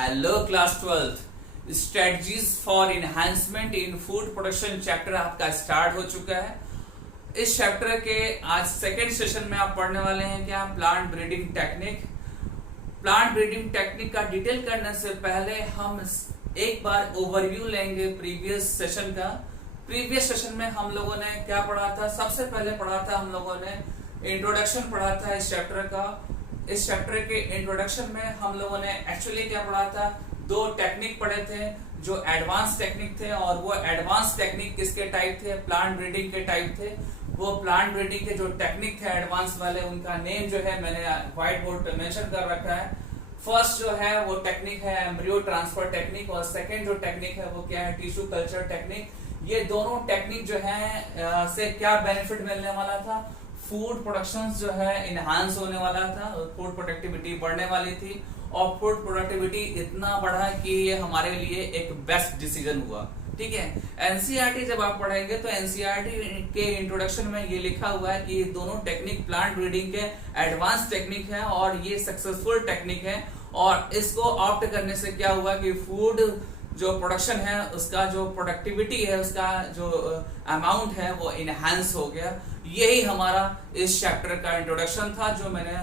Hello class 12th strategies for enhancement in food production chapter आपका start हो चुका है। इस चैप्टर के आज सेकेंड सेशन में आप पढ़ने वाले हैं क्या plant breeding technique. Plant breeding technique का डिटेल करने से पहले हम एक बार ओवरव्यू लेंगे प्रीवियस सेशन का। प्रीवियस सेशन में हम लोगों ने क्या पढ़ा था? सबसे पहले पढ़ा था हम लोगों ने इंट्रोडक्शन पढ़ा था इस चैप्टर का। इस चैप्टर के इंट्रोडक्शन में हम लोगों ने एक्चुअली क्या पढ़ा था? दो टेक्निक पढ़े थे जो एडवांस टेक्निक थे, और वो एडवांस टेक्निक किसके टाइप थे? प्लांट ब्रीडिंग के टाइप थे। वो प्लांट ब्रीडिंग के जो टेक्निक थे एडवांस वाले, उनका नेम जो है मैंने व्हाइट बोर्ड पे मेंशन कर रखा है। फर्स्ट जो है वो टेक्निक है एम्ब्रियो ट्रांसफर टेक्निक, और सेकेंड जो टेक्निक है वो क्या है? Tissue culture technique. ये दोनों टेक्निक जो है से क्या बेनिफिट मिलने वाला था? फूड प्रोडक्शन जो है इनहांस होने वाला था, फूड प्रोडक्टिविटी बढ़ने वाली थी, और फूड प्रोडक्टिविटी इतना बढ़ा कि ये हमारे लिए एक बेस्ट डिसीजन हुआ। ठीक है, एनसीईआरटी जब आप पढ़ेंगे तो एनसीईआरटी के इंट्रोडक्शन में ये लिखा हुआ है कि ये दोनों टेक्निक प्लांट ब्रीडिंग के एडवांस टेक्निक है और ये सक्सेसफुल टेक्निक है। और इसको ऑप्ट करने से क्या हुआ कि फूड जो प्रोडक्शन है उसका जो प्रोडक्टिविटी है, उसका जो अमाउंट है वो इनहांस हो गया। यही हमारा इस चैप्टर का इंट्रोडक्शन था जो मैंने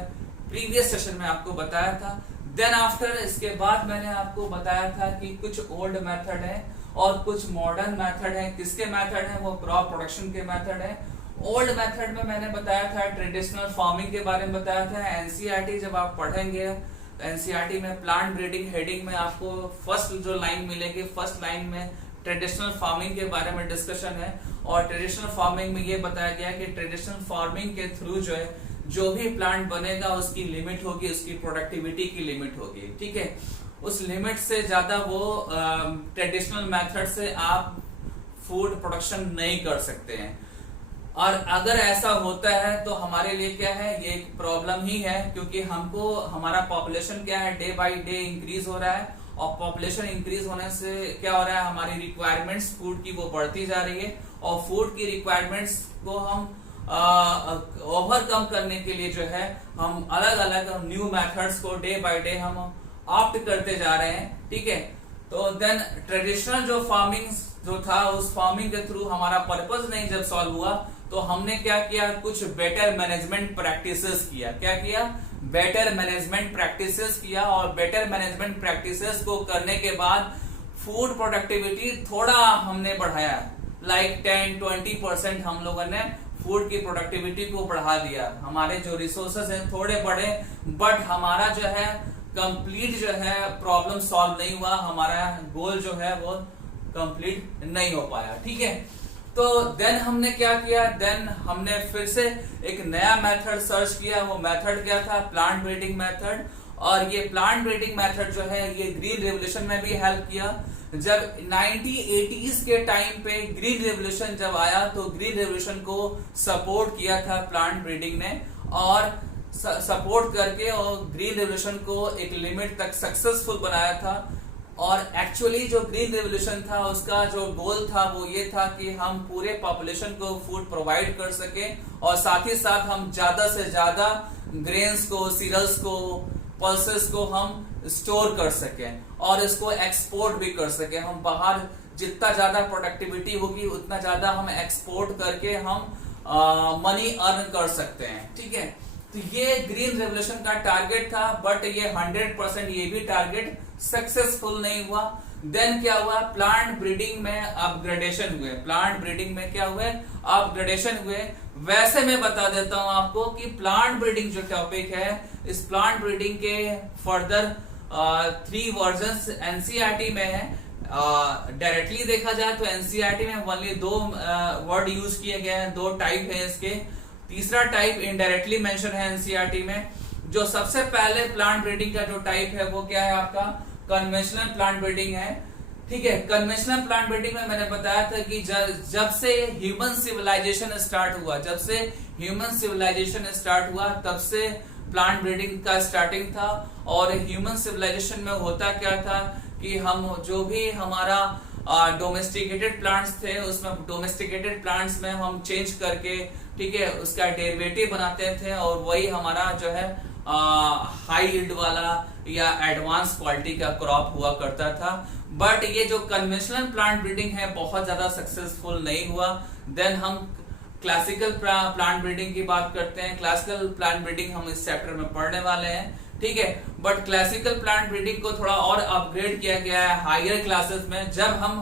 प्रीवियस सेशन में आपको बताया था। देन आफ्टर इसके बाद मैंने आपको बताया था कि कुछ ओल्ड मेथड है और कुछ मॉडर्न मेथड है। किसके मेथड है? वो क्रॉप प्रोडक्शन के मेथड है। ओल्ड मेथड में मैंने बताया था ट्रेडिशनल फार्मिंग के बारे में बताया था। एनसीईआरटी जब आप पढ़ेंगे एनसीईआरटी में प्लांट ब्रीडिंग हेडिंग में आपको फर्स्ट जो लाइन मिलेगी, फर्स्ट लाइन में ट्रेडिशनल फार्मिंग के बारे में डिस्कशन है। और ट्रेडिशनल फार्मिंग में ये बताया गया कि ट्रेडिशनल फार्मिंग के थ्रू जो है जो भी प्लांट बनेगा उसकी लिमिट होगी, उसकी प्रोडक्टिविटी की लिमिट होगी। ठीक है, उस लिमिट से ज्यादा वो ट्रेडिशनल मेथड से आप फूड प्रोडक्शन नहीं कर सकते हैं। और अगर ऐसा होता है तो हमारे लिए क्या है? ये एक प्रॉब्लम ही है, क्योंकि हमको हमारा पॉपुलेशन क्या है? डे बाय डे इंक्रीज हो रहा है, और पॉपुलेशन इंक्रीज होने से क्या हो रहा है? हमारी रिक्वायरमेंट्स फूड की वो बढ़ती जा रही है, और फूड की रिक्वायरमेंट्स को हम ओवरकम करने के लिए जो है हम अलग अलग न्यू मेथड्स को डे बाय डे हम ऑप्ट करते जा रहे हैं। ठीक है, तो देन ट्रेडिशनल जो फार्मिंग जो था उस फार्मिंग के थ्रू हमारा पर्पस नहीं जब सॉल्व हुआ, तो हमने क्या किया? कुछ बेटर मैनेजमेंट प्रैक्टिसेस किया। क्या किया? बेटर मैनेजमेंट प्रैक्टिसेस किया। और बेटर मैनेजमेंट प्रैक्टिसेस को करने के बाद फूड प्रोडक्टिविटी थोड़ा हमने बढ़ाया, लाइक 10-20% हम लोगों ने फूड की प्रोडक्टिविटी को बढ़ा दिया। हमारे जो रिसोर्सेज हैं थोड़े बढ़े, बट हमारा जो है कंप्लीट जो है प्रॉब्लम सॉल्व नहीं हुआ, हमारा गोल जो है वो कंप्लीट नहीं हो पाया। ठीक है, तो देन हमने क्या किया? देन हमने फिर से एक नया मेथड सर्च किया। वो मेथड क्या था? Plant breeding method. और ये प्लांट ब्रीडिंग मेथड जो है ये ग्रीन रेवोल्यूशन में भी हेल्प किया। जब 1980s के टाइम पे ग्रीन रेवोल्यूशन जब आया तो ग्रीन रेवोल्यूशन को सपोर्ट किया था प्लांट ब्रीडिंग ने, और सपोर्ट करके और ग्रीन रेवोल्यूशन को एक लिमिट तक सक्सेसफुल बनाया था। और एक्चुअली जो ग्रीन रेवोल्यूशन था उसका जो गोल था वो ये था कि हम पूरे पॉपुलेशन को फूड प्रोवाइड कर सके, और साथ ही साथ हम ज्यादा से ज्यादा ग्रेन्स को, सीरियल्स को, पल्सेस को हम स्टोर कर सके और इसको एक्सपोर्ट भी कर सके। हम बाहर जितना ज्यादा प्रोडक्टिविटी होगी उतना ज्यादा हम एक्सपोर्ट करके हम मनी अर्न कर सकते हैं। ठीक है, तो ये ग्रीन रेवोल्यूशन का टारगेट था, बट ये 100% ये भी टारगेट सक्सेसफुल नहीं हुआ। देन क्या हुआ? प्लांट ब्रीडिंग में अपग्रेडेशन हुए। प्लांट ब्रीडिंग में क्या हुए? अपग्रेडेशन हुए। वैसे मैं बता देता हूं आपको कि प्लांट ब्रीडिंग जो टॉपिक है, इस प्लांट ब्रीडिंग के फर्दर 3 वर्जन्स एनसीईआरटी में है। डायरेक्टली देखा जाए तो एनसीईआरटी में ओनली 2 वर्ड यूज किए गए हैं, 2 टाइप है इसके। तीसरा टाइप इनडायरेक्टली मेंशन है एनसीईआरटी में। जो सबसे पहले प्लांट ब्रीडिंग का जो टाइप है वो क्या है? आपका कन्वेंशनल प्लांट ब्रीडिंग है। ठीक है, कन्वेंशनल प्लांट ब्रीडिंग में मैंने बताया था कि जब से ह्यूमन सिविलाइजेशन स्टार्ट हुआ, जब से ह्यूमन सिविलाइजेशन स्टार्ट हुआ तब से प्लांट ब्रीडिंग का स्टार्टिंग था। और ह्यूमन सिविलाइजेशन में होता क्या था कि हम जो भी हमारा डोमेस्टिकेटेड प्लांट्स थे उसमें डोमेस्टिकेटेड प्लांट्स में हम चेंज करके, ठीक है, उसका डेरिवेटिव बनाते थे, और वही हमारा जो है हाई यील्ड वाला या एडवांस क्वालिटी का क्रॉप हुआ करता था। बट ये जो कन्वेंशनल प्लांट ब्रीडिंग है बहुत ज्यादा सक्सेसफुल नहीं हुआ। देन हम क्लासिकल प्लांट ब्रीडिंग की बात करते हैं। क्लासिकल प्लांट ब्रीडिंग हम इस चैप्टर में पढ़ने वाले हैं, ठीक है। बट क्लासिकल प्लांट ब्रीडिंग को थोड़ा और अपग्रेड किया गया है हायर क्लासेस में। जब हम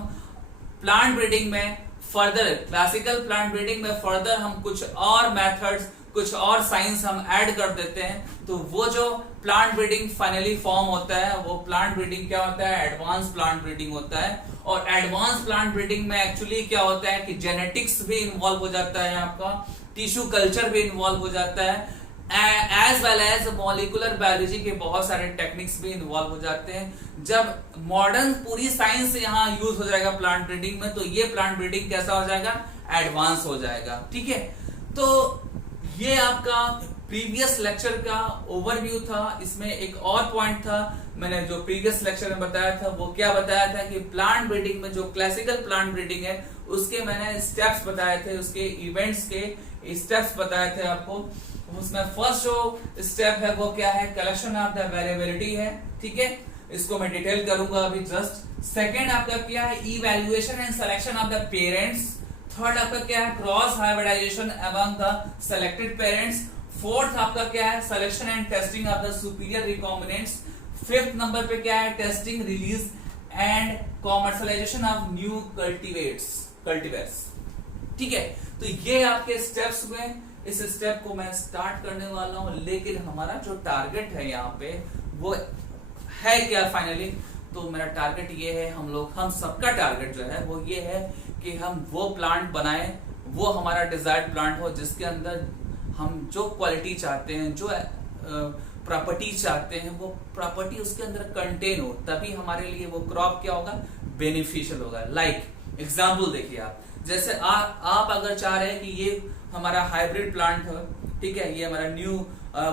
प्लांट ब्रीडिंग में फर्दर, क्लासिकल प्लांट ब्रीडिंग में फर्दर हम कुछ और मेथड्स, कुछ और साइंस हम ऐड कर देते हैं, तो वो जो प्लांट ब्रीडिंग फाइनली फॉर्म होता है वो प्लांट ब्रीडिंग क्या होता है, एडवांस प्लांट ब्रीडिंग होता है। और एडवांस प्लांट ब्रीडिंग में एक्चुअली क्या होता है कि जेनेटिक्स भी इन्वॉल्व हो जाता है, आपका टिश्यू कल्चर भी इन्वॉल्व हो जाता है, as well as molecular biology के बहुत सारे टेक्निक्स भी इन्वॉल्व हो जाते हैं। जब मॉडर्न पूरी साइंस यहाँ यूज हो जाएगा प्लांट ब्रीडिंग में, तो ये प्लांट ब्रीडिंग कैसा हो जाएगा, एडवांस हो जाएगा, ठीक है। तो ये आपका प्रीवियस लेक्चर का ओवरव्यू था। इसमें एक और पॉइंट था, मैंने जो प्रीवियस लेक्चर में बताया था वो क्या बताया था कि प्लांट ब्रीडिंग में जो क्लासिकल प्लांट ब्रीडिंग है उसके मैंने स्टेप्स बताए थे, उसके इवेंट्स के स्टेप्स बताए थे आपको। उसमें फर्स्ट जो स्टेप है वो क्या है, कलेक्शन ऑफ द वेरिएबिलिटी है, ठीक है। इसको मैं डिटेल करूंगा अभी जस्ट। सेकेंड आपका क्या है, evaluation and selection of the parents. Third आपका क्या है, cross hybridisation among the selected parents. Fourth आपका क्या है, selection and testing of the superior recombinants. Fifth number पे क्या है, testing, release and commercialisation of new cultivars, ठीक है। तो ये आपके स्टेप्स हुए। इस स्टेप को मैं स्टार्ट करने वाला हूं, लेकिन हमारा जो टारगेट है यहाँ पे वो है क्या फाइनली, तो मेरा टारगेट ये है, हम सबका टारगेट जो है वो ये है कि हम वो प्लांट बनाएं, वो हमारा डिजायर्ड प्लांट हो जिसके अंदर हम जो क्वालिटी चाहते हैं, जो प्रॉपर्टी चाहते हैं, वो प्रॉपर्टी उसके अंदर कंटेन हो, तभी हमारे लिए वो क्रॉप क्या होगा, बेनिफिशियल होगा। लाइक एग्जाम्पल देखिए आप, जैसे आप अगर चाह रहे हैं कि ये हमारा हाइब्रिड प्लांट है, ठीक है, ये हमारा न्यू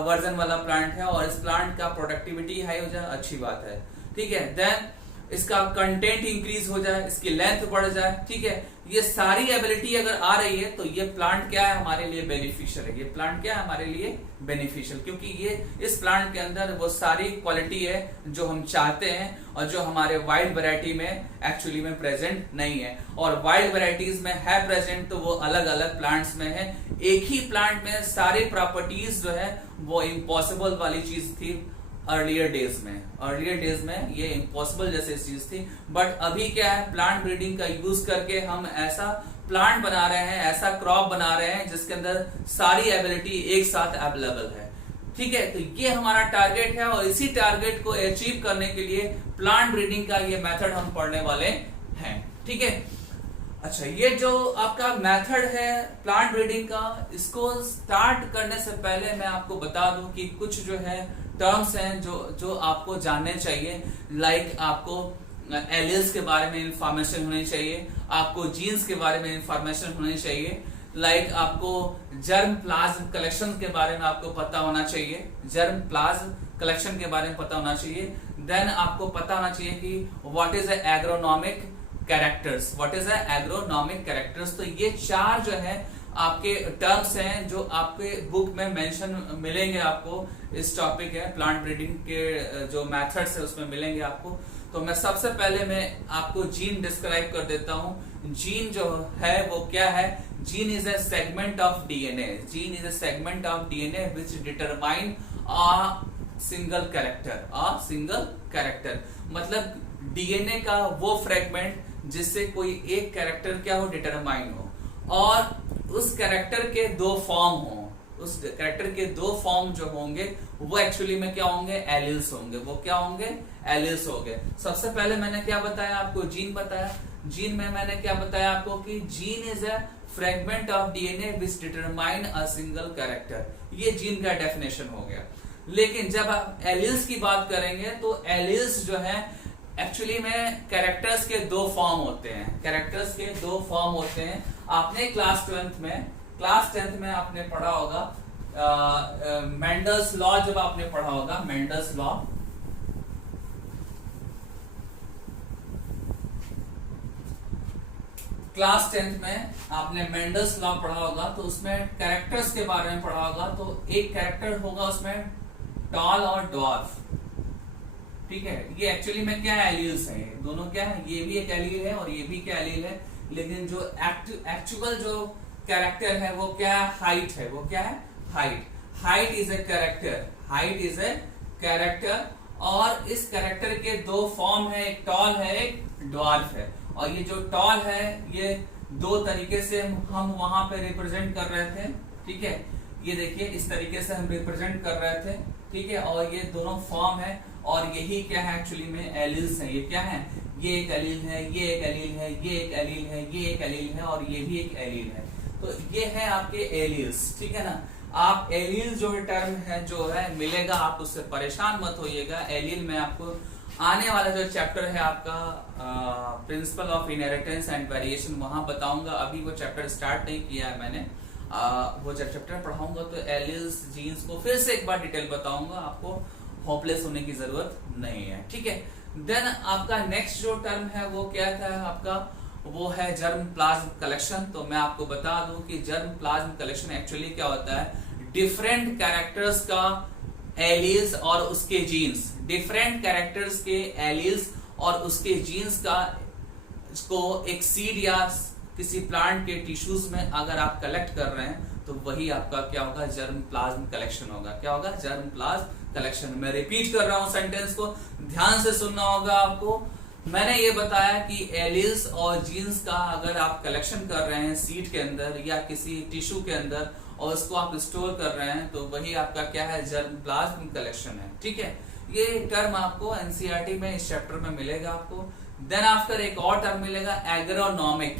वर्जन वाला प्लांट है और इस प्लांट का प्रोडक्टिविटी हाई हो जाए, अच्छी बात है, ठीक है। देन इसका कंटेंट इंक्रीज हो जाए, इसकी लेंथ बढ़ जाए, ठीक है, ये सारी एबिलिटी अगर आ रही है तो ये प्लांट क्या है, हमारे लिए बेनिफिशियल है। ये प्लांट क्या है, हमारे लिए बेनिफिशियल, क्योंकि ये इस प्लांट के अंदर वो सारी क्वालिटी है जो हम चाहते हैं और जो हमारे वाइल्ड वैरायटी में एक्चुअली में प्रेजेंट नहीं है। और वाइल्ड वैरायटीज में है प्रेजेंट, तो वो अलग अलग प्लांट्स में है। एक ही प्लांट में सारे प्रॉपर्टीज जो है वो इम्पॉसिबल वाली चीज थी अर्लियर डेज में ये इम्पॉसिबल जैसे चीज थी। बट अभी क्या है, प्लांट ब्रीडिंग का यूज करके हम ऐसा प्लांट बना रहे हैं, ऐसा क्रॉप बना रहे हैं जिसके अंदर सारी एबिलिटी एक साथ अवेलेबल है, ठीक है। तो ये हमारा टारगेट है और इसी टारगेट को अचीव करने के लिए प्लांट ब्रीडिंग का ये मेथड हम पढ़ने वाले हैं, ठीक है। अच्छा, ये जो आपका मेथड है प्लांट ब्रीडिंग का, इसको स्टार्ट करने से पहले मैं आपको बता दूं कि कुछ जो है टर्म्स हैं जो आपको जानने चाहिए। लाइक आपको एलील्स के बारे में इंफॉर्मेशन होनी चाहिए, आपको जीन्स के बारे में इंफॉर्मेशन होनी चाहिए, लाइक आपको जर्म प्लाज्म कलेक्शन के बारे में आपको पता होना चाहिए, जर्म प्लाज्म कलेक्शन के बारे में पता होना चाहिए। देन आपको पता होना चाहिए कि what is agronomic characters, what is agronomic characters. तो ये चार जो है आपके टर्म्स हैं जो आपके बुक में मेंशन मिलेंगे आपको। इस टॉपिक है प्लांट ब्रीडिंग के जो मेथड्स है उसमें मिलेंगे आपको। तो मैं सबसे पहले मैं आपको जीन डिस्क्राइब कर देता हूं। जीन जो है वो क्या है, gene is A segment of DNA, gene is A segment of DNA which determine a single character, मतलब डीएनए का वो फ्रेगमेंट जिससे कोई एक कैरेक्टर क्या हो, डिटरमाइन हो, और उस कैरेक्टर के दो फॉर्म हो। उस कैरेक्टर के दो फॉर्म जो होंगे वो एक्चुअली में क्या होंगे, एलिल्स होंगे। वो क्या होंगे, एलिल्स होंगे। सबसे पहले मैंने क्या बताया आपको, जीन बताया। जीन में मैंने क्या बताया आपको कि gene is a fragment of DNA which determine a single character. ये जीन का डेफिनेशन हो गया। लेकिन जब आप एलिल्स की बात करेंगे तो एलिल्स जो है एक्चुअली में कैरेक्टर्स के दो फॉर्म होते हैं, कैरेक्टर्स के दो फॉर्म होते हैं। आपने क्लास 10th में आपने पढ़ा होगा मेंडल्स लॉ, जब आपने पढ़ा होगा मेंडल्स लॉ, क्लास 10th में आपने मेंडल्स लॉ पढ़ा होगा, तो उसमें कैरेक्टर्स के बारे में पढ़ा होगा। तो एक कैरेक्टर होगा उसमें टॉल और ड्वार्फ, ठीक है। ये एक्चुअली में क्या एलील्स है, दोनों क्या है, ये भी एक एलील है और ये भी क्या एलील है, लेकिन जो एक्चुअल जो कैरेक्टर है वो क्या है, हाइट है, वो क्या है, height. Height is a character, height is a character, और इस कैरेक्टर के दो फॉर्म है, एक टॉल है, एक ड्वार्फ है। और ये जो टॉल है ये दो तरीके से हम वहां पे रिप्रेजेंट कर रहे थे, ठीक है। ये देखिए इस तरीके से हम रिप्रेजेंट कर रहे थे, ठीक है। और ये दोनों फॉर्म है, और यही क्या है एक्चुअली में एलील्स है। ये क्या है, ये एक एलील है, ये एक एलील है, ये एक एलील है, ये एक एलील है, और ये भी एक एलील है। तो ये है आपके एलील्स, ठीक है ना। आप एलील जो टर्म है जो है मिलेगा, आप उससे परेशान मत होइएगा। एलील में आपको आने वाला जो चैप्टर है आपका principle of inheritance and variation, वहां बताऊंगा। अभी वो चैप्टर स्टार्ट नहीं किया है मैंने, वो जब चैप्टर पढ़ाऊंगा तो एलील्स जीन्स को फिर से एक बार डिटेल बताऊंगा, आपको होपलेस होने की जरूरत नहीं है, ठीक है। देन आपका नेक्स्ट जो टर्म है वो क्या था आपका, वो है जर्म प्लाज्म कलेक्शन। तो मैं आपको बता दूं कि जर्म प्लाज्म कलेक्शन एक्चुअली क्या होता है, डिफरेंट कैरेक्टर्स का एलील्स और उसके जीन्स, डिफरेंट कैरेक्टर्स के एलील्स और उसके जीन्स का इसको एक सीड या किसी प्लांट के टिश्यूज में अगर आप कलेक्ट कर रहे हैं तो वही आपका क्या होगा, जर्म प्लाज्म कलेक्शन होगा। क्या होगा, जर्म प्लाज्म कलेक्शन। मैं रिपीट कर रहा हूं सेंटेंस को, ध्यान से सुनना होगा आपको। मैंने ये बताया कि एलील्स और जीन्स का अगर आप कलेक्शन कर रहे हैं सीड के अंदर या किसी टिश्यू के अंदर और उसको आप स्टोर कर रहे हैं तो वही आपका क्या है, जर्म प्लाज्म कलेक्शन है, ठीक है। ये टर्म आपको एनसीईआरटी में इस चैप्टर में मिलेगा आपको। देन आफ्टर एक और टर्म मिलेगा agronomic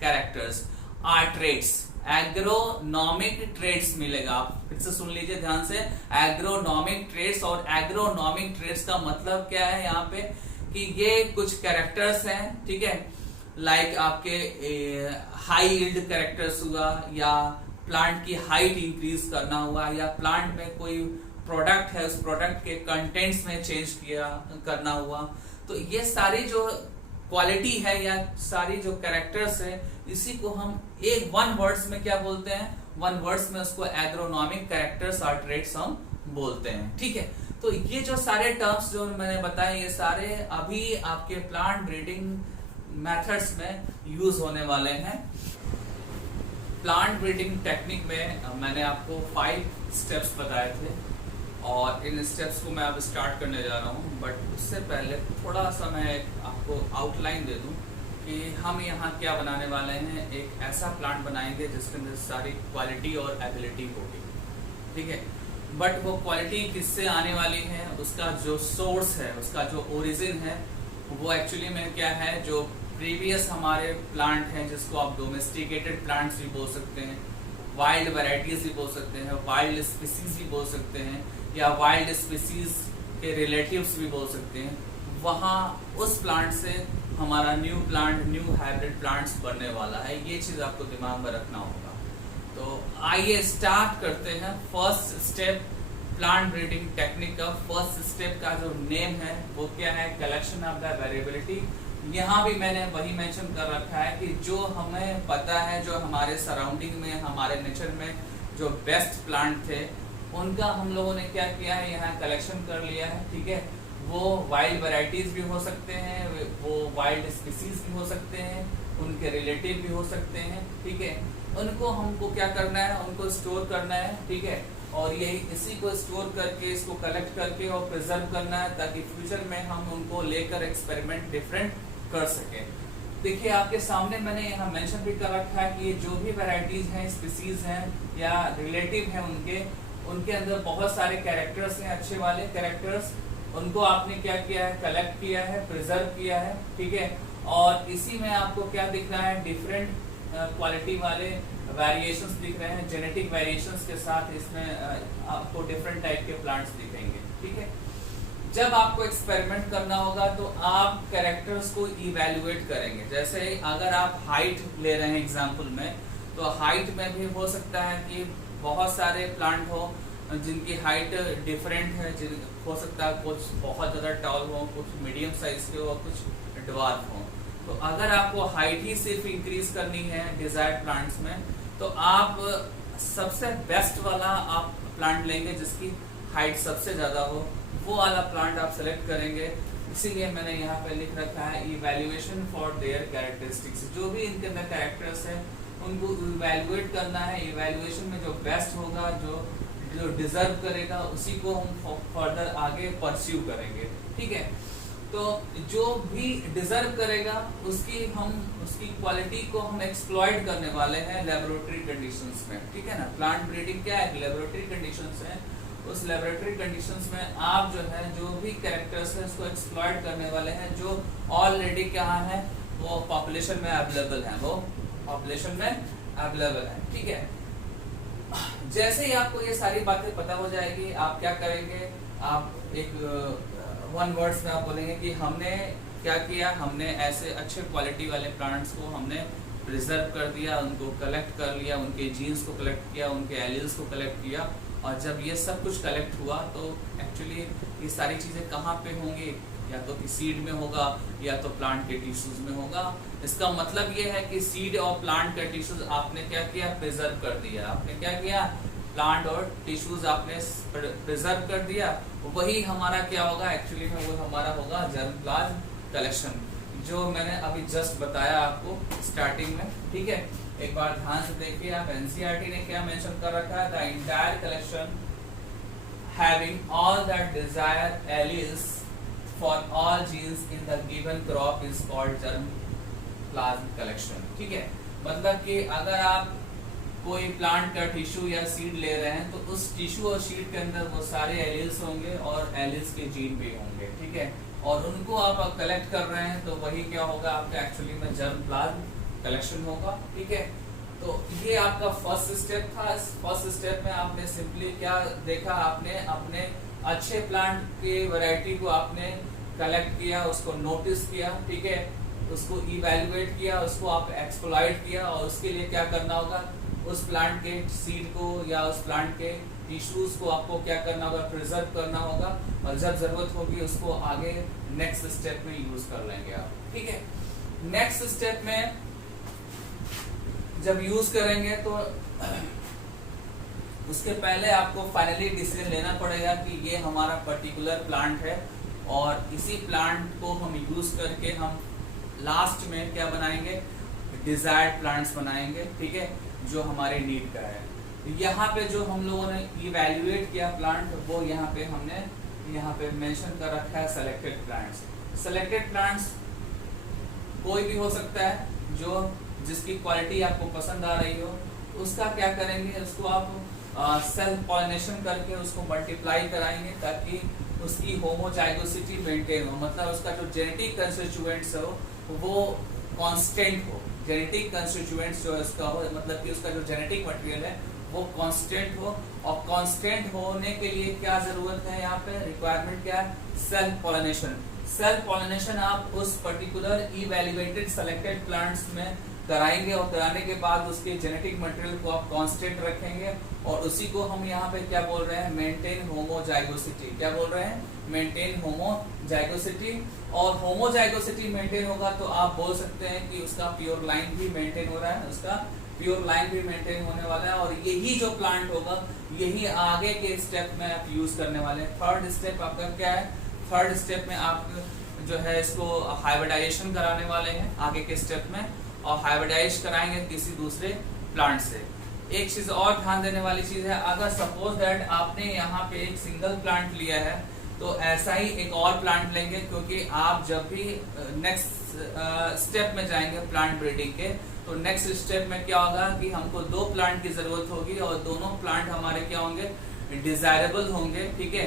characters or traits, agronomic traits मिलेगा। आप फिर से सुन लीजिए ध्यान से, एग्रोनॉमिक ट्रेट्स। और एग्रोनॉमिक ट्रेट्स का मतलब क्या है यहाँ पे, कि ये कुछ कैरेक्टर्स हैं, ठीक है। लाइक आपके हाई यील्ड कैरेक्टर्स हुआ, या प्लांट की हाइट इंक्रीज करना हुआ, या प्लांट में कोई प्रोडक्ट है उस प्रोडक्ट के कंटेंट्स में चेंज किया करना हुआ। तो ये सारी जो क्वालिटी है या सारी जो कैरेक्टर्स है, इसी को हम एक वन वर्ड्स में क्या बोलते हैं, वन वर्ड्स में उसको एग्रोनॉमिक कैरेक्टर्स और ट्रेट्स हम बोलते हैं, ठीक है। तो ये जो सारे टर्म्स जो मैंने बताए, ये सारे अभी आपके प्लांट ब्रीडिंग मेथड्स में यूज होने वाले हैं। प्लांट ब्रीडिंग टेक्निक में मैंने आपको 5 स्टेप्स बताए थे और इन स्टेप्स को मैं अब स्टार्ट करने जा रहा हूँ। बट उससे पहले थोड़ा सा मैं आपको आउटलाइन दे दूँ कि हम यहाँ क्या बनाने वाले हैं। एक ऐसा प्लांट बनाएंगे जिसके अंदर सारी क्वालिटी और एबिलिटी होगी, ठीक है। बट वो क्वालिटी किससे आने वाली है, उसका जो सोर्स है, उसका जो ओरिजिन है, वो एक्चुअली में क्या है, जो प्रीवियस हमारे प्लांट हैं जिसको आप डोमेस्टिकेटेड प्लांट्स भी बोल सकते हैं, वाइल्ड वैरायटीज भी बोल सकते हैं, वाइल्ड स्पीसीज भी बोल सकते हैं, या वाइल्ड स्पीसीज के रिलेटिव्स भी बोल सकते हैं। वहाँ उस प्लांट से हमारा new plant, new hybrid plants बनने वाला है। ये चीज आपको दिमाग में रखना होगा। तो आइए स्टार्ट करते हैं। First step plant breeding technique का फर्स्ट स्टेप का जो नेम है वो क्या है, कलेक्शन ऑफ द वेरिएबिलिटी। यहाँ भी मैंने वही मेंशन कर रखा है कि जो हमें पता है, जो हमारे सराउंडिंग में, हमारे नेचर में जो बेस्ट प्लांट थे, उनका हम लोगों ने क्या किया है, यहाँ कलेक्शन कर लिया है, ठीक है। वो वाइल्ड वैरायटीज भी हो सकते हैं, वो वाइल्ड स्पीसीज भी हो सकते हैं, उनके रिलेटिव भी हो सकते हैं, ठीक है। उनको हमको क्या करना है, उनको स्टोर करना है, ठीक है। और यही इसी को स्टोर करके, इसको कलेक्ट करके और प्रिजर्व करना है, ताकि फ्यूचर में हम उनको लेकर एक्सपेरिमेंट डिफरेंट कर सके। देखिए आपके सामने मैंने यहाँ मेंशन भी कर रखा है कि जो भी वैरायटीज हैं, स्पीसीज हैं या रिलेटिव हैं, उनके अंदर बहुत सारे कैरेक्टर्स हैं, अच्छे वाले कैरेक्टर्स। उनको आपने क्या किया है, कलेक्ट किया है, प्रिजर्व किया है, ठीक है। और इसी में आपको क्या दिख रहा है, डिफरेंट क्वालिटी वाले वेरिएशंस दिख रहे हैं, जेनेटिक वेरिएशंस के साथ इसमें आपको डिफरेंट टाइप के प्लांट्स दिखेंगे, ठीक है। जब आपको एक्सपेरिमेंट करना होगा तो आप कैरेक्टर्स को इवैल्यूएट करेंगे। जैसे अगर आप हाइट ले रहे हैं एग्जांपल में, तो हाइट में भी हो सकता है कि बहुत सारे प्लांट हो जिनकी हाइट डिफरेंट है, हो सकता है कुछ बहुत ज़्यादा टॉल हो, कुछ मीडियम साइज के हो, कुछ ड्वार्फ हो। तो अगर आपको हाइट ही सिर्फ इंक्रीज करनी है डिजायर्ड प्लांट्स में, तो आप सबसे बेस्ट वाला आप प्लांट लेंगे जिसकी हाइट सबसे ज़्यादा हो, वो वाला प्लांट आप सेलेक्ट करेंगे। इसीलिए मैंने यहाँ पे लिख रखा है इवैल्यूएशन फॉर देयर कैरेक्टरिस्टिक्स। जो भी इनके अंदर कैरेक्टर्स हैं उनको इवैल्यूएट करना है। इवैल्यूएशन में जो बेस्ट होगा, जो जो डिजर्व करेगा, उसी को हम फर्दर आगे परस्यू करेंगे। ठीक है, तो जो भी डिजर्व करेगा उसकी क्वालिटी को हम एक्सप्लॉइट करने वाले हैं लेबोरेटरी कंडीशंस में। ठीक है ना, प्लांट ब्रीडिंग क्या है, लेबोरेटरी कंडीशंस है। उस लेबोरेटरी कंडीशंस में आप जो है जो भी कैरेक्टर्स है उसको एक्सप्लॉइट करने वाले हैं, जो ऑलरेडी क्या है वो पॉपुलेशन में अवेलेबल है, वो पॉपुलेशन में अवेलेबल है। ठीक है, जैसे ही आपको ये सारी बातें पता हो जाएगी, आप क्या करेंगे, आप एक वन वर्ड्स में आप बोलेंगे कि हमने क्या किया, हमने ऐसे अच्छे क्वालिटी वाले प्लांट्स को हमने प्रिजर्व कर दिया, उनको कलेक्ट कर लिया, उनके जीन्स को कलेक्ट किया, उनके एलिल्स को कलेक्ट किया। और जब ये सब कुछ कलेक्ट हुआ तो एक्चुअली ये सारी चीज़ें कहाँ पे होंगी, या तो कि सीड में होगा या तो प्लांट के टिश्यूज में होगा। इसका मतलब ये है कि सीड और प्लांट के टिश्यूज आपने क्या किया, प्रिजर्व कर दिया। आपने क्या किया, प्लांट और टिश्यूज आपने प्रिजर्व कर दिया। वही हमारा क्या होगा, एक्चुअली में वो हमारा होगा जर्मप्लाज्म कलेक्शन, जो मैंने अभी जस्ट बताया आपको स्टार्टिंग में। ठीक है, एक बार ध्यान से देखिए आप, एनसीईआरटी ने क्या मेंशन कर रखा है, the entire collection having all that desired alleles for all genes in the given crop is called germplasm collection. ठीक है, मतलब कि अगर आप कोई प्लांट का टिश्यू या सीड ले रहे हैं तो उस टिश्यू और सीड के अंदर वो सारे एलील्स होंगे और एलील्स के जीन भी होंगे। ठीक है, और उनको आप कलेक्ट कर रहे हैं तो वही क्या होगा, आपका एक्चुअली में जर्मप्लाज्म कलेक्शन होगा। ठीक है, तो ये आपका फर्स्ट स्टेप था। इस फर्स्ट स्टेप में आपने सिंपली क्या देखा, आपने अपने अच्छे प्लांट के वैरायटी को आपने कलेक्ट किया, उसको नोटिस किया। ठीक है, उसको इवैल्यूएट किया, उसको आप एक्सप्लॉइट किया, और उसके लिए क्या करना होगा, उस प्लांट के सीड को या उस प्लांट के टिश्यूज को आपको क्या करना होगा, प्रिजर्व करना होगा, और जब जरूरत होगी उसको आगे नेक्स्ट स्टेप में यूज कर लेंगे आप। ठीक है, नेक्स्ट स्टेप में जब यूज करेंगे तो उसके पहले आपको फाइनली डिसीजन लेना पड़ेगा कि ये हमारा पर्टिकुलर प्लांट है, और इसी प्लांट को हम यूज करके हम लास्ट में क्या बनाएंगे, डिजायर्ड प्लांट्स बनाएंगे। ठीक है, जो हमारे नीड का है। यहाँ पे जो हम लोगों ने इवैल्यूएट किया प्लांट, वो यहाँ पे हमने यहाँ पे मेंशन कर रखा है सेलेक्टेड प्लांट्स। सेलेक्टेड प्लांट्स कोई भी हो सकता है, जो जिसकी क्वालिटी आपको पसंद आ रही हो, उसका क्या करेंगे, उसको आप सेल्फ पॉलिनेशन करके उसको मल्टीप्लाई कराएंगे ताकि उसकी होमोजाइगोसिटी मेंटेन हो, मतलब उसका जो जेनेटिक कंस्टिट्यूएंट्स हो वो कांस्टेंट हो। जेनेटिक कंस्टिट्यूएंट्स जो इसका हो, मतलब कि उसका जो जेनेटिक मटेरियल है वो कांस्टेंट हो। और कांस्टेंट होने के लिए क्या जरूरत है, यहाँ पे रिक्वायरमेंट क्या है, सेल्फ पॉलिनेशन। सेल्फ पॉलिनेशन आप उस पर्टिकुलर इवैल्यूएटेड सेलेक्टेड प्लांट्स में कराएंगे, और कराने के बाद उसके जेनेटिक मटेरियल को आप कांस्टेंट रखेंगे, और उसी को हम यहाँ पे क्या बोल रहे हैं, मेंटेन होमोजाइगोसिटी। क्या बोल रहे हैं, मेंटेन होमोजाइगोसिटी। और होमोजाइगोसिटी मेंटेन होगा तो आप बोल सकते हैं कि उसका प्योर लाइन भी मेंटेन हो रहा है, उसका प्योर लाइन भी मेंटेन होने वाला है, और यही जो प्लांट होगा यही आगे के स्टेप में आप यूज करने वाले हैं। थर्ड स्टेप आपका क्या है, थर्ड स्टेप में आप जो है इसको हाइब्रिडाइजेशन कराने वाले हैं आगे के स्टेप में, और हाइब्रिडाइज कराएंगे किसी दूसरे प्लांट से। एक चीज और ध्यान देने वाली चीज है, अगर सपोज दैट आपने यहाँ पे एक सिंगल प्लांट लिया है तो ऐसा ही एक और प्लांट लेंगे, क्योंकि आप जब भी नेक्स्ट स्टेप में जाएंगे प्लांट ब्रीडिंग के, तो नेक्स्ट स्टेप में क्या होगा कि हमको दो प्लांट की जरूरत होगी, और दोनों प्लांट हमारे क्या होंगे, डिजायरेबल होंगे। ठीक है,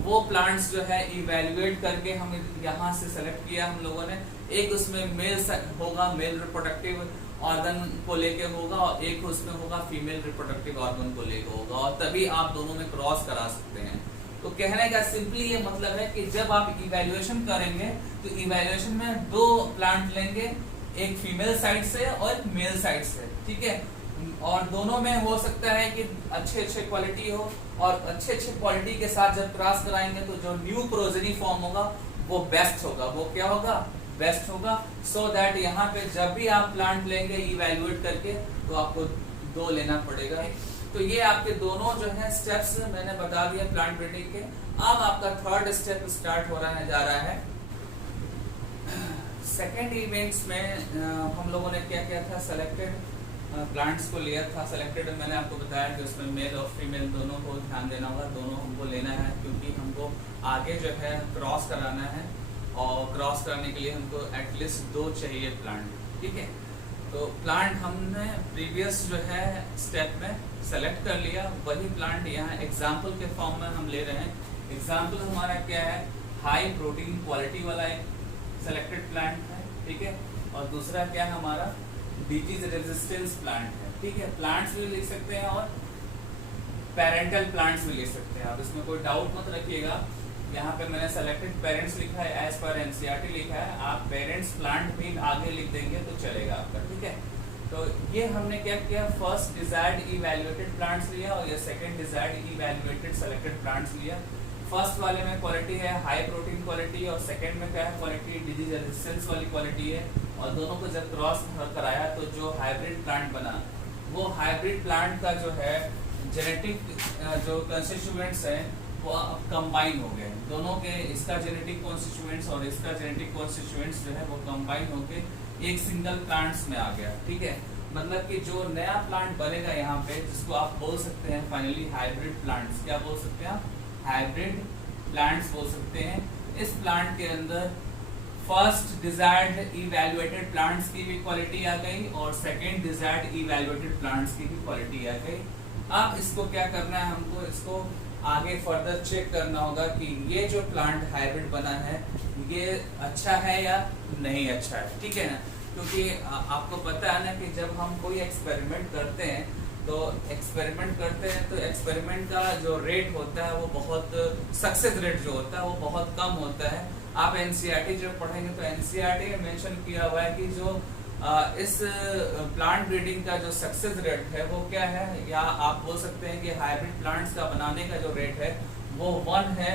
वो प्लांट्स जो है इवैल्यूएट करके हम यहाँ से सेलेक्ट किया हम लोगों ने। एक उसमें मेल होगा, मेल रिप्रोडक्टिव ऑर्गन को लेके होगा, और एक उसमें होगा फीमेल रिप्रोडक्टिव ऑर्गन को लेके होगा, और तभी आप दोनों में क्रॉस करा सकते हैं। तो कहने का सिंपली ये मतलब है कि जब आप इवैल्यूएशन करेंगे तो इवैल्यूएशन में दो प्लांट लेंगे, एक फीमेल साइड से और एक मेल साइड से। ठीक है, और दोनों में हो सकता है कि अच्छे अच्छे क्वालिटी हो, और अच्छे अच्छे क्वालिटी के साथ जब क्रॉस कराएंगे तो जो न्यू प्रोजेनी फॉर्म होगा वो बेस्ट होगा। वो क्या होगा, बेस्ट होगा। सो दैट यहाँ पे जब भी आप प्लांट लेंगे इवैल्यूएट करके तो आपको दो लेना पड़ेगा। तो ये आपके दोनों जो है स्टेप्स मैंने बता दिए प्लांट ब्रीडिंग के। अब आपका थर्ड स्टेप स्टार्ट हो जा रहा है। सेकेंड इवेंट्स में हम लोगों ने क्या किया था, सेलेक्टेड प्लांट्स को लिया था। सेलेक्टेड मैंने आपको बताया कि उसमें मेल और फीमेल दोनों को ध्यान देना होगा, दोनों हमको लेना है, क्योंकि हमको आगे जो है क्रॉस कराना है, और क्रॉस कराने के लिए हमको एटलीस्ट 2 चाहिए प्लांट। ठीक है, तो प्लांट हमने प्रीवियस जो है स्टेप में सेलेक्ट कर लिया, वही प्लांट यहाँ एग्जाम्पल के फॉर्म में हम ले रहे हैं। एग्जाम्पल हमारा क्या है, हाई प्रोटीन क्वालिटी वाला एक सेलेक्टेड प्लांट है। ठीक है, और दूसरा क्या है हमारा डिजीज रेजिस्टेंस प्लांट है। ठीक है, प्लांट्स भी ले सकते हैं और पेरेंटल प्लांट्स भी ले सकते हैं, आप इसमें कोई डाउट मत रखिएगा। यहाँ पे मैंने सेलेक्टेड पेरेंट्स लिखा है, एज पर एनसीईआरटी लिखा है, आप पेरेंट्स प्लांट भी आगे लिख देंगे तो चलेगा आपका। ठीक है, तो ये हमने क्या किया, फर्स्ट डिजायर्ड इवैल्यूएटेड प्लांट्स लिया और ये second desired evaluated selected plants लिया। फर्स्ट वाले में क्वालिटी है हाई प्रोटीन क्वालिटी, और सेकंड में क्या है क्वालिटी डिजीज रेजिस्टेंस वाली क्वालिटी है। और दोनों को जब क्रॉस कराया तो जो हाइब्रिड प्लांट बना, वो हाइब्रिड प्लांट का जो है जेनेटिक जो कंस्टिट्यूएंट्स हैं वो अब कंबाइन हो गए। दोनों के, इसका जेनेटिक कॉन्स्टिट्यूएंट्स और इसका जेनेटिक कॉन्स्टिट्यूएंट्स जो है वो कंबाइन होके एक सिंगल प्लांट्स में आ गया। ठीक है, मतलब कि जो नया प्लांट बनेगा यहाँ पे, जिसको आप बोल सकते हैं फाइनली हाइब्रिड प्लांट्स। क्या बोल सकते हैं आप, हाइब्रिड प्लांट्स बोल सकते हैं। इस प्लांट के अंदर फर्स्ट डिजायर्ड इवैल्यूएटेड प्लांट्स की भी क्वालिटी आ गई और सेकंड डिजायर्ड इवैल्यूएटेड प्लांट्स की भी क्वालिटी आ गई। अब इसको क्या करना है, हमको इसको आगे फर्दर चेक करना होगा कि ये जो प्लांट हाइब्रिड बना है ये अच्छा है या नहीं अच्छा है। ठीक है ना, क्योंकि आपको पता है ना कि जब हम कोई एक्सपेरिमेंट करते हैं तो एक्सपेरिमेंट का जो रेट होता है वो बहुत, सक्सेस रेट जो होता है वो बहुत कम होता है। आप एनसीईआरटी जो पढ़ेंगे तो एनसीईआरटी में मेंशन किया हुआ है कि जो इस प्लांट ब्रीडिंग का जो सक्सेस रेट है वो क्या है, या आप बोल सकते हैं कि हाइब्रिड प्लांट्स का बनाने का जो रेट है वो 1 है,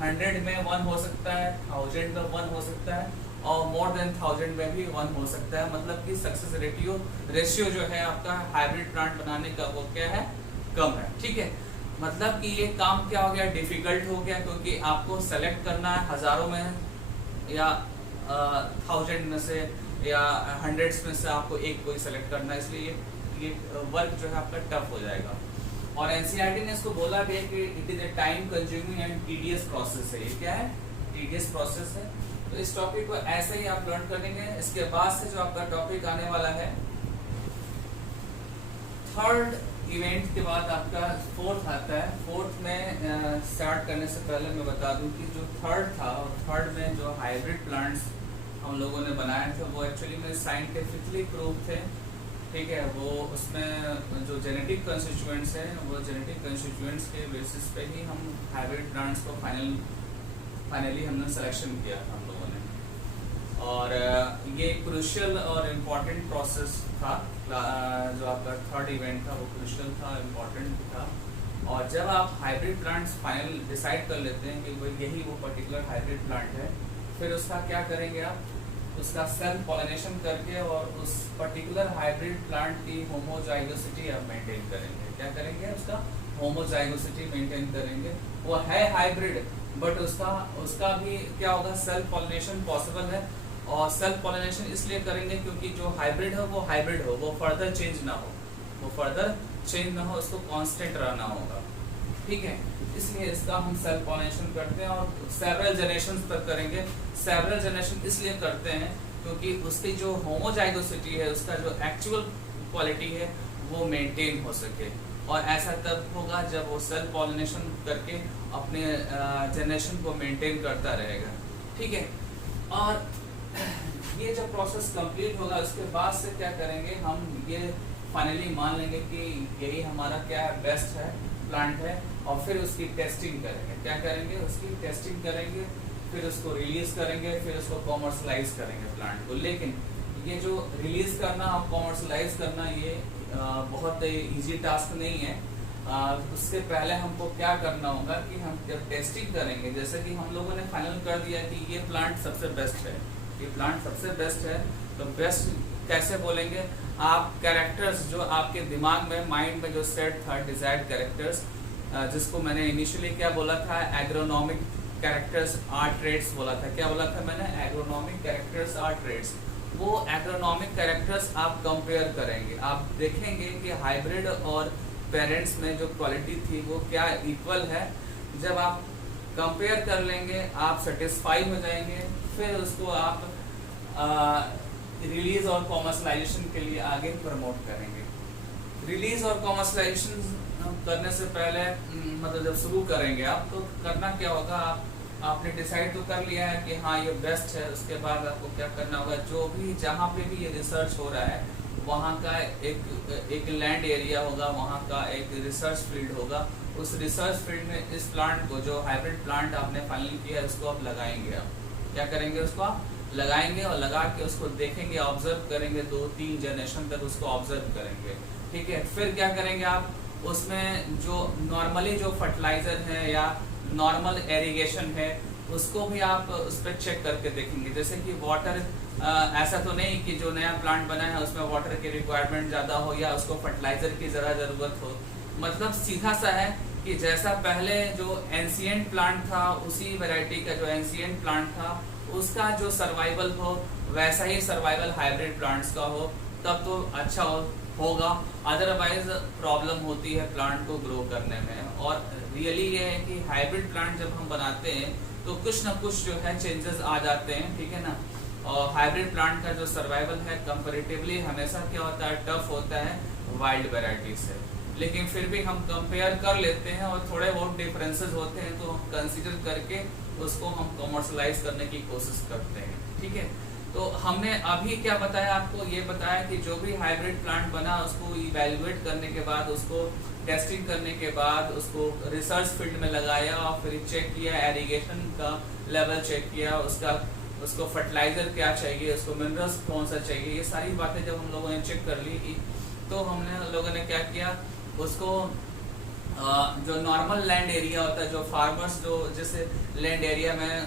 100 में 1 हो सकता है, 1000 में 1 हो सकता है, और मोर देन 1000 में भी 1 हो सकता है। मतलब कि सक्सेस रेशियो जो है आपका हाइब्रिड प्लांट बनाने का वो क्या है, कम है। ठीक है, मतलब कि ये काम क्या हो गया, डिफिकल्ट हो गया, क्योंकि आपको सेलेक्ट करना है हजारों में या 1000 में से या 100 में से आपको एक कोई सेलेक्ट करना है, इसलिए ये वर्क जो है आपका टफ हो जाएगा। और एनसीईआरटी ने इसको बोला भी है कि it is a time consuming and tedious process है। ये क्या है, टीडियस प्रोसेस है। तो इस टॉपिक को ऐसे ही आप लर्न करेंगे। इसके बाद से जो आपका टॉपिक आने वाला है, थर्ड इवेंट के बाद आपका फोर्थ आता है। फोर्थ में स्टार्ट करने से पहले मैं बता दूं कि जो थर्ड था, और थर्ड में जो हाइब्रिड प्लांट्स हम लोगों ने बनाए थे वो एक्चुअली में साइंटिफिकली प्रूव थे। ठीक है, वो उसमें जो जेनेटिक कंस्टिट्यूएंट्स हैं वो जेनेटिक कंस्टिट्यूएंट्स के बेसिस पे ही हम हाइब्रिड प्लांट्स को फाइनली हमने सिलेक्शन किया था हम लोगों ने। और ये क्रूशियल और इम्पॉर्टेंट प्रोसेस था। जो आपका थर्ड इवेंट था वो क्रूशियल था, इम्पॉर्टेंट था। और जब आप हाइब्रिड प्लांट्स फाइनल डिसाइड कर लेते हैं कि वो यही वो पर्टिकुलर हाइब्रिड प्लांट है, फिर उसका क्या करेंगे आप, उसका सेल्फ पॉलिनेशन करके और उस पर्टिकुलर हाइब्रिड प्लांट की होमोजाइगोसिटी आप मेंटेन करेंगे। क्या करेंगे, उसका होमोजाइगोसिटी मेंटेन करेंगे। वो है हाइब्रिड बट उसका भी क्या होगा, सेल्फ पॉलिनेशन पॉसिबल है। और सेल्फ पॉलिनेशन इसलिए करेंगे क्योंकि जो हाइब्रिड है वो हाइब्रिड हो, वो फर्दर चेंज ना हो, उसको कांस्टेंट रहना होगा। ठीक है, इसलिए इसका हम सेल्फ पॉलिनेशन करते हैं और सेवरल जनरेशन तक करेंगे। सेवरल जनरेशन इसलिए करते हैं क्योंकि उसकी जो होमोजाइगोसिटी है, उसका जो एक्चुअल क्वालिटी है वो मेंटेन हो सके। और ऐसा तब होगा जब वो सेल्फ पॉलिनेशन करके अपने जनरेशन को मेंटेन करता रहेगा। ठीक है, और ये जब प्रोसेस कंप्लीट होगा उसके बाद से क्या करेंगे, हम ये फाइनली मान लेंगे कि यही हमारा क्या है, बेस्ट है प्लांट है, और फिर उसकी टेस्टिंग करेंगे। क्या करेंगे, उसकी टेस्टिंग करेंगे, फिर उसको रिलीज करेंगे, फिर उसको कॉमर्शलाइज करेंगे प्लांट को। लेकिन ये जो रिलीज करना और कॉमर्शलाइज करना ये बहुत इजी टास्क नहीं है। उससे पहले हमको क्या करना होगा कि हम जब टेस्टिंग करेंगे, जैसे कि हम लोगों ने फाइनल कर दिया कि ये प्लांट सबसे बेस्ट है, ये प्लांट सबसे बेस्ट है, तो बेस्ट कैसे बोलेंगे, आप कैरेक्टर्स जो आपके दिमाग में, माइंड में जो सेट था, डिजायर्ड कैरेक्टर्स, जिसको मैंने इनिशियली क्या बोला था, एग्रोनॉमिक कैरेक्टर्स आर ट्रेड्स बोला था। क्या बोला था मैंने, एग्रोनॉमिक कैरेक्टर्स आर ट्रेड्स। वो एग्रोनॉमिक कैरेक्टर्स आप कंपेयर करेंगे, आप देखेंगे कि हाइब्रिड और पेरेंट्स में जो क्वालिटी थी वो क्या इक्वल है। जब आप कंपेयर कर लेंगे आप सेटिस्फाई हो जाएंगे, फिर उसको आप रिलीज और कॉमर्शलाइजेशन के लिए आगे प्रमोट करेंगे। रिलीज और कॉमर्शलाइजेशन करने से पहले मतलब जब शुरू करेंगे आप, तो करना क्या होगा, आपने डिसाइड तो कर लिया है कि हाँ ये बेस्ट है। उसके बाद आपको क्या करना होगा, जो भी जहाँ पे भी ये रिसर्च हो रहा है वहाँ का एक लैंड एरिया होगा, वहाँ का एक रिसर्च फील्ड होगा। उस रिसर्च फील्ड में इस प्लांट को, जो हाइब्रिड प्लांट आपने फाइनल किया है, उसको आप लगाएंगे। आप क्या करेंगे, उसको आप लगाएंगे और लगा के उसको देखेंगे, ऑब्जर्व करेंगे, 2-3 जनरेशन तक उसको ऑब्जर्व करेंगे। ठीक है, फिर क्या करेंगे आप, उसमें जो नॉर्मली जो फर्टिलाइजर है या नॉर्मल एरिगेशन है उसको भी आप उस पर चेक करके देखेंगे। जैसे कि वाटर, ऐसा तो नहीं कि जो नया प्लांट बना है उसमें वाटर की रिक्वायरमेंट ज़्यादा हो या उसको फर्टिलाइजर की ज़रा ज़रूरत हो। मतलब सीधा सा है कि जैसा पहले जो एंशिएंट प्लांट था, उसी वैरायटी का जो एंशिएंट प्लांट था उसका जो सर्वाइवल हो, वैसा ही सर्वाइवल हाइब्रिड प्लांट्स का हो, तब तो अच्छा होगा। अदरवाइज प्रॉब्लम होती है प्लांट को ग्रो करने में। और रियली ये है कि हाइब्रिड प्लांट जब हम बनाते हैं तो कुछ ना कुछ जो है चेंजेस आ जाते हैं, ठीक है ना। और हाइब्रिड प्लांट का जो सर्वाइवल है कंपैरेटिवली हमेशा क्या होता है, टफ होता है वाइल्ड वैरायटी से। लेकिन फिर भी हम कंपेयर कर लेते हैं और थोड़े बहुत डिफरेंसेस होते हैं तो हम कंसीडर करके उसको हम कमर्शलाइज करने की कोशिश करते हैं। ठीक है, तो हमने अभी क्या बताया आपको, ये बताया कि जो भी हाइब्रिड प्लांट बना उसको इवेल्युएट करने के बाद, उसको टेस्टिंग करने के बाद, उसको रिसर्च फील्ड में लगाया और फिर चेक किया, एरिगेशन का लेवल चेक किया, उसको फर्टिलाइजर क्या चाहिए, उसको मिनरल्स कौन सा चाहिए, ये सारी बातें जब हम लोगों ने चेक कर ली तो हमने लोगों ने क्या किया, उसको जो नॉर्मल लैंड एरिया होता है, जो फार्मर्स जो जैसे लैंड एरिया में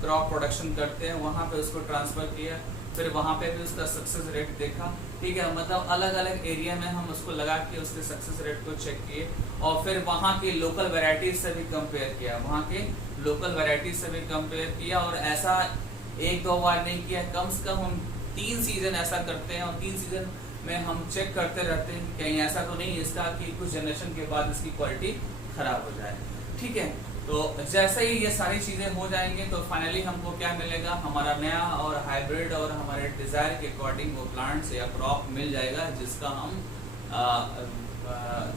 क्रॉप प्रोडक्शन करते हैं वहाँ पे उसको ट्रांसफर किया, फिर वहाँ पे भी उसका सक्सेस रेट देखा। ठीक है, मतलब अलग अलग एरिया में हम उसको लगा के उसके सक्सेस रेट को चेक किए और फिर वहाँ की लोकल वैरायटीज से भी कंपेयर किया, वहाँ के लोकल वैरायटीज से भी कंपेयर किया। और ऐसा 1-2 बार नहीं किया, कम से कम हम 3 सीजन ऐसा करते हैं और 3 सीजन में हम चेक करते रहते हैं कहीं ऐसा तो नहीं इसका कि कुछ जनरेशन के बाद इसकी क्वालिटी खराब हो जाए। ठीक है, तो जैसे ही ये सारी चीजें हो जाएंगे तो फाइनली हमको क्या मिलेगा, हमारा नया और हाइब्रिड और हमारे डिजायर के अकॉर्डिंग वो प्लांट्स या क्रॉप मिल जाएगा, जिसका हम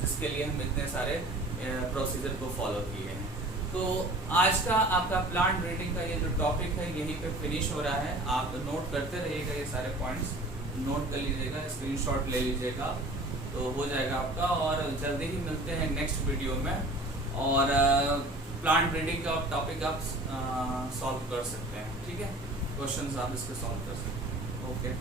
जिसके लिए हम इतने सारे प्रोसीजर को फॉलो किए हैं। तो आज का आपका प्लांट ब्रीडिंग का ये जो टॉपिक है यहीं पे फिनिश हो रहा है। आप नोट करते रहिएगा, ये सारे पॉइंट्स नोट कर लीजिएगा, स्क्रीनशॉट ले लीजिएगा, तो हो जाएगा आपका। और जल्दी ही मिलते हैं नेक्स्ट वीडियो में, और प्लांट ब्रीडिंग का टॉपिक आप सॉल्व कर सकते हैं। ठीक है, क्वेश्चंस आप इसके सॉल्व कर सकते हैं। ओके।